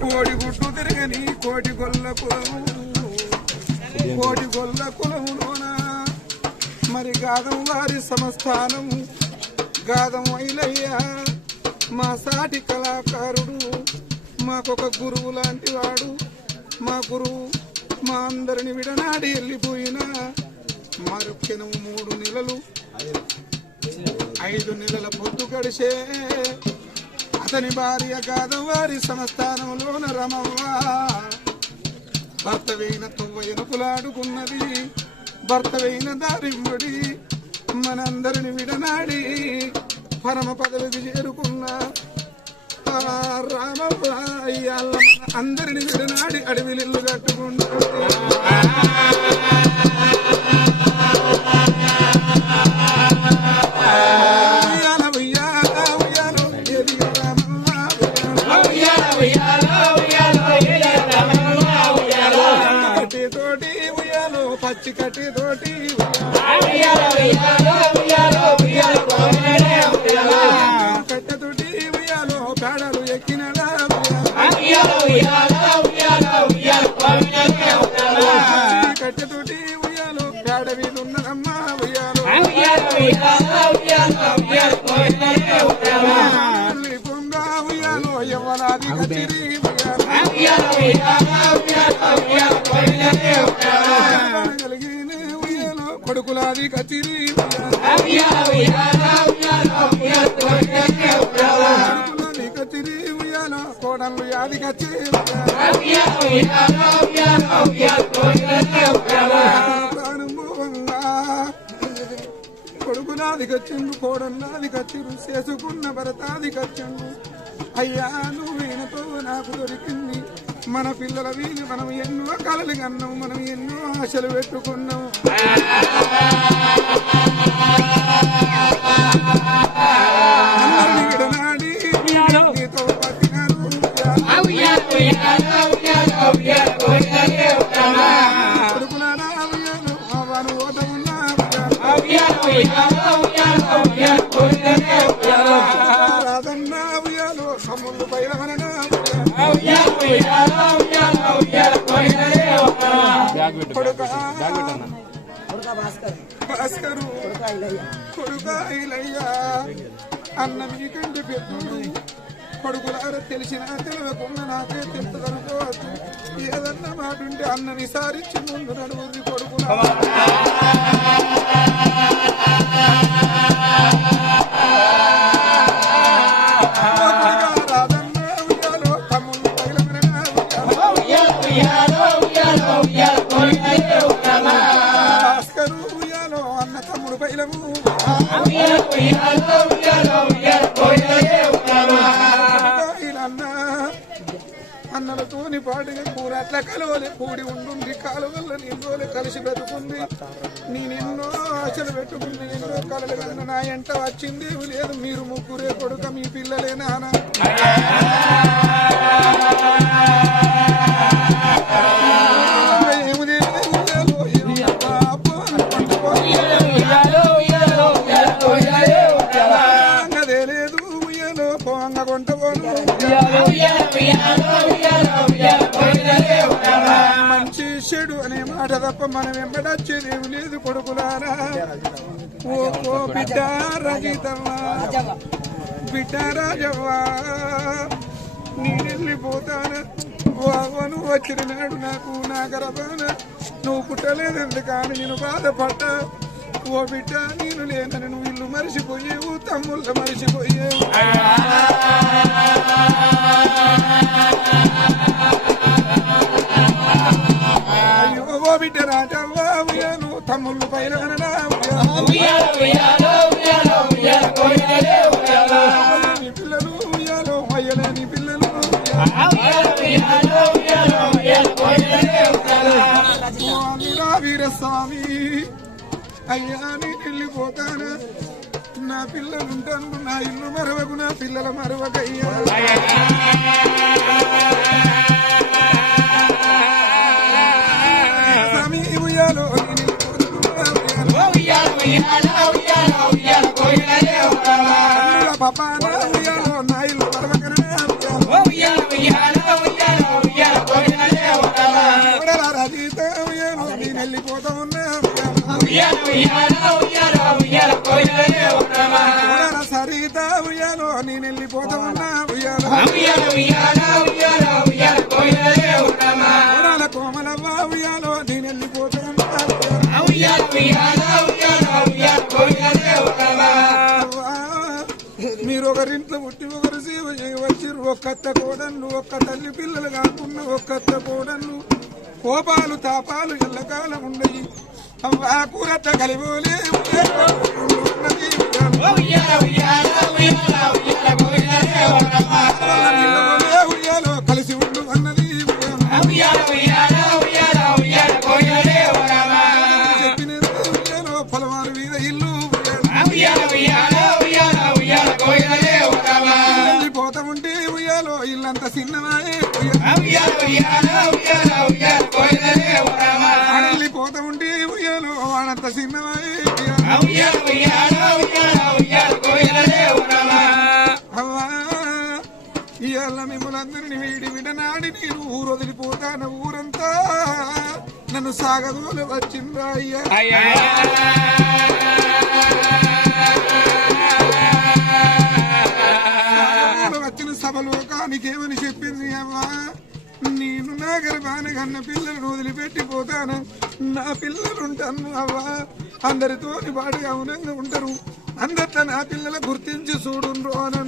కోడి గుడ్డు తిరగని కోటి గొల్ల కులము. కోటి గొల్ల కులములోన? మరి గాదం వారి సంస్థానం గాదం వైలయ్యా మా సాటి కళాకారుడు. మాకొక గురువు లాంటి వాడు. మా గురువు మా అందరిని విడనాడి వెళ్ళిపోయిన మరొకెను మూడు నెలలు ఐదు నెలల పొత్తు గడిచే అతని భార్య గాదవారి సంస్థానంలోన రమవ్వ భర్త వేయిన తువ్వ ఎనుకులాడుకున్నది భర్త వేయిన మనందరిని విడనాడి పరమ పదవికి చేరుకున్న ఆ రామవ్వ ఇయ్యాల అందరిని విడనాడి అడవిలిల్లు కట్టుకుంటుంది. ఉయ్యాలో పచ్చి కట్టి తోటి కట్టె తోటి ఉయ్యాలో పేడలు ఎక్కినదా కొడుకులాది కచ్చిరి కొడుకులాది కచ్చిరి యాది కొడుకునాది కచ్చిండు కోడన్నాది కచ్చిరు చేసుకున్న భరతాది కచ్చిండు అయ్యా నువ్వు నాకు దొరికింది. మన పిల్లల వీలు మనం ఎన్నో కలలు కన్నాం మనం ఎన్నో ఆశలు పెట్టుకున్నాం. రాజన్న విడనాడి ఉయ్యాలు, భాస్కరు. కొడుక ఇలయ్య. అన్న మీకంటే పెద్దోడు. కొడుకులారా తెలిసినా తెలియకుండా నాకే తెలుసుదనుకోవచ్చు ఏదన్నా మాట ఉంటే అన్న విసారించి ముందు నడువురి కొడుకులా. అన్న అన్నలతోని పాటుగా కూర అట్లా కలవలే కూడి ఉండుంది కాలువల్ల నిన్నోలే కలిసి బ్రతుకుంది నేనెన్నో ఆశలు పెట్టుకుంది ఎన్నో కలలు కన్నా నా ఎంట వచ్చింది లేదు మీరు ముగ్గురే కొడుక మీ పిల్లలే నాన్న నీ మాట తప్ప మనం వెంబడచ్చేది ఏమి లేదు కొడుకులారా ఓ ఓ బిడ్డ రజితవ్వా బిడ్డ రాజవ్వా నేనెళ్ళిపోతాను ఓ వచ్చిన నాడు నాకు నా గర్భాన నువ్వు పుట్టలేదు ఎందుకని నేను బాధపడ్డా ఓ బిడ్డ నేను లేనని నువ్వు ఇల్లు మరిచిపోయేవు తమ్ముళ్ళు మరిచిపోయేవు బిడ్డ ఉయ్యాను తమ్ముళ్ళు పైన నీ పిల్లలు ఉయ్యాలో అయ్యలేని పిల్లలు వీరస్వామి అయ్యా నేను వెళ్ళిపోతాను నా పిల్లలు ఉంటాను నా ఇల్లు మరవకు నా పిల్లల మరవకయ్యా. పపాన ఉయ్యాలో ఉయ్యాల ఉయ్యాల ఉయ్యాల ఉయ్యాల నేను వెళ్ళిపోతా ఉన్నా ఉయ్యాల ఉయ్యాల ఉయ్యాల ఉయ్యాల సరిత ఉయ్యాలో నేను వెళ్ళిపోతా ఉన్నా ఉయ్యాల ఉయ్యాల ఉయ్యాల ఒకరింట్లో పుట్టి ఒకరు సేవ చేయవచ్చు ఒక్కత్త కోడళ్ళు ఒక్క తల్లి పిల్లలు కాకుండా ఒక్కత్త కోడళ్ళు. కోపాలు తాపాలు ఎల్లకాలం ఉండయి. అవ్వా కూరత్త కలిపోలే కలిసి ఉండు అన్నది పలవారు మీద ఇల్లు ఉయ్యాల ఉయ్యాల ఉయ్యాల ఉయ్యాల కోయిలలే ఓరమా ఇవాళ మిమ్మల్ందరిని వీడి విడనాడి నేను ఊరు వదిలిపోతాను ఊరంతా నన్ను సాగదోలు వచ్చిందా అయ్యా. నీకేమని చెప్పింది అవ్వా? నేను నా గర్భాన కన్న పిల్లలను వదిలిపెట్టిపోతాను. నా పిల్లలుంటాను అవ్వా? అందరితో పాటుగా అవునంగా ఉంటారు. అందట్లా నా పిల్లల గుర్తించి చూడుండ్రు అని